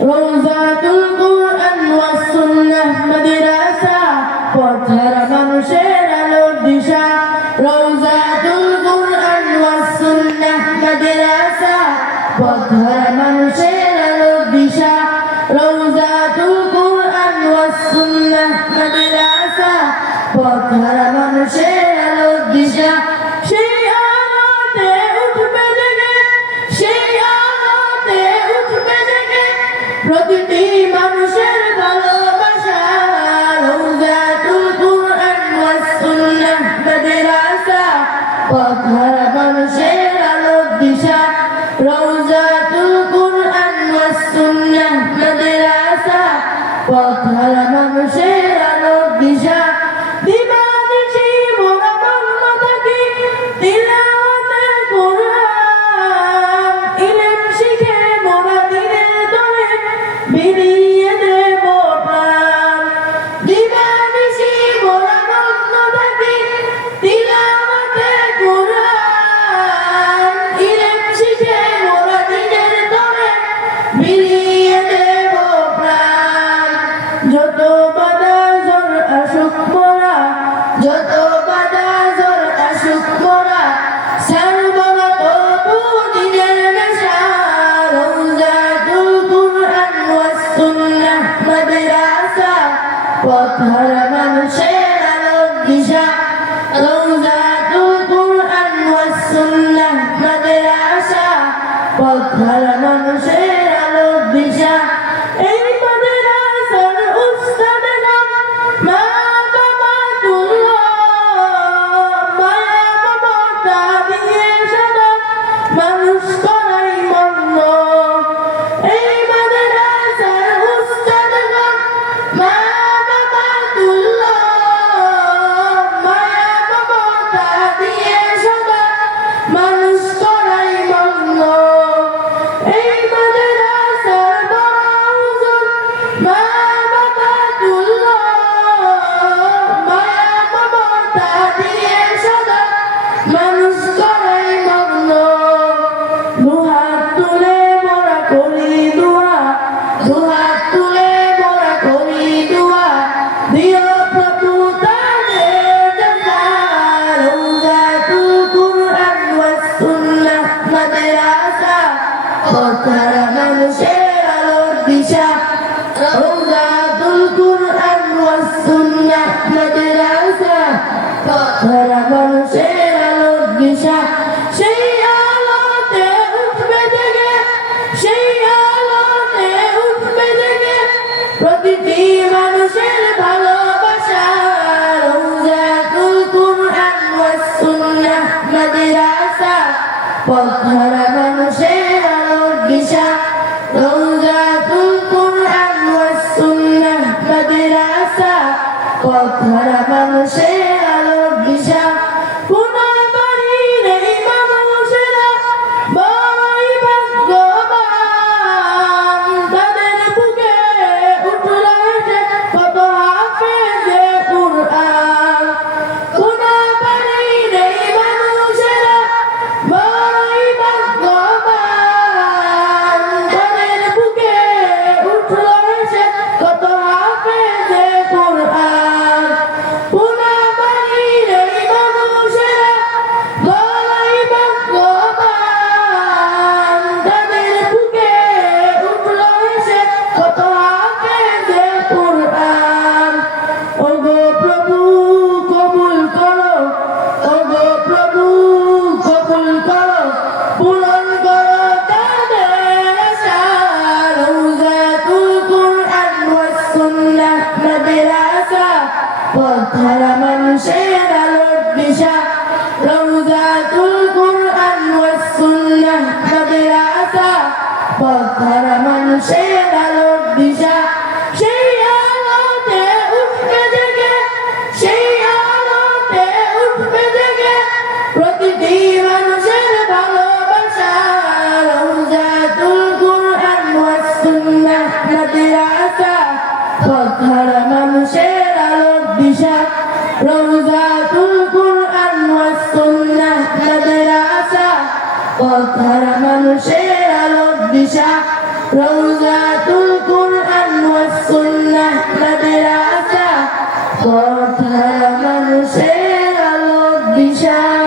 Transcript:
রওজাতুল কুরআন ওয়াস সুন্নাহ মাদ্রাসা পথহারা মানুষের আলোর দিশা রওজাতুল কুরআন ওয়াস সুন্নাহ মাদ্রাসা পথহারা মানুষের আলোর দিশা রওজাতুল কুরআন ওয়াস সুন্নাহ মাদ্রাসা পথহারা মানুষের আলোর দিশা সেই আলোতে উঠবে জেগে সেই আলোতে উঠবে জেগে প্রতিটি মানুষের ভালোবাসা রওজাতুল কুরআন ওয়াস সুন্নাহ মাদ্রাসা পথহারা মানুষের আলোর দিশা রওজাতুল কুরআন ওয়াস সুন্নাহ মাদ্রাসা পথহারা মানুষের আলোর দিশা দিবানিশি মোরা মগ্ন থাকি তিলাওয়াতে কুরআন ইলম শিখে মোরা দিনের তরে বিলিয়ে দেব প্রাণ দিবানিশি মোরা মগ্ন থাকি তিলাওয়াতে কুরআন ইলম শিখে মোরা দিনের তরে বিলিয়ে দেব প্রাণ যত বাধা ঝড় আসুক মোরা যত বাধা ঝড় আসুক মোরা ছাড়ব না তবু দিনের নেশা রওজাতুল কুরআন ওয়াস সুন্নাহ মাদ্রাসা পথহারা মানুষের আলোর দিশা রওজাতুল কুরআন ওয়াস সুন্নাহ মাদ্রাসা পথহারা মানুষের আলোর দিশা এই মাদ্রাসার উস্তাদগণ মা বাবাতুল্লাহ মায়া মমতা দিয়ে সদা মানুষ করাই মগ্ন এই মাদ্রাসার উস্তাদগণ মা বাবাতুল্লাহ মায়া মমতা দিয়ে সদা মানুষ করাই মগ্ন এই মাদ্রাসার বড় হুজুর মা বাবাতুল্লাহ মায়া মমতা দিয়ে সদা মানুষ করাই মগ্ন দুহাত তুলে মোরা করি দুয়া দুহাত তুলে মোরা করি দুয়া দিও প্রভু তাদের জাযা রওজাতুল কুরআন ওয়াস সুন্নাহ মাদ্রাসা পথহারা মানুষের আলোর দিশা রওজাতুল কুরআন ওয়াস সুন্নাহ মাদ্রাসা পথহারা মানুষের আলোর দিশা সেই আলোতে উঠবে জেগে সেই আলোতে উঠবে জেগে প্রতিটি মানুষের ভালোবাসা রওজাতুল কুরআন ওয়াস সুন্নাহ মাদ্রাসা পথহারা মানুষের আলোর দিশা রওজাতুল কুরআন ওয়াস সুন্নাহ মাদ্রাসা পথহারা মানুষের আলোর দিশা কোন বাড়ি নেই মানুষেরা বড়ই ভাগ্যবান তাদের বুকে উঠল এসে কত হাফেজে কুরআন কোন বাড়ি নেই মানুষেরা বড়ই ভাগ্যবান তাদের বুকে উঠল এসে কত হাফেজে কুরআন কোন বাড়ি নেই মানুষেরা বড়ই ভাগ্যবান তাদের বুকে উঠল এসে কত হাফেজে কুরআন ওগো প্রভু কবুল করো ওগো প্রভু কবুল করো পূরণ করো তাদের আশা রওজাতুল কুরআন ওয়াস সুন্নাহ মাদ্রাসা পথহারা মানুষের আলোর দিশা রওজাতুল কুরআন ওয়াস সুন্নাহ মাদ্রাসা পথহারা মানুষের আলোর দিশা সেই আলোতে উঠবে জেগে সেই আলোতে উঠবে জেগে প্রতিটি মানুষের ভালোবাসা রওজাতুল কুরআন ওয়াস সুন্নাহ মাদ্রাসা পথহারা মানুষের আলোর দিশা রওজাতুল কুরআন ওয়াস সুন্নাহ মাদ্রাসা পথহারা মানুষের আলোর দিশা রওজাতুল পথহারা মানুষের আলো দিশা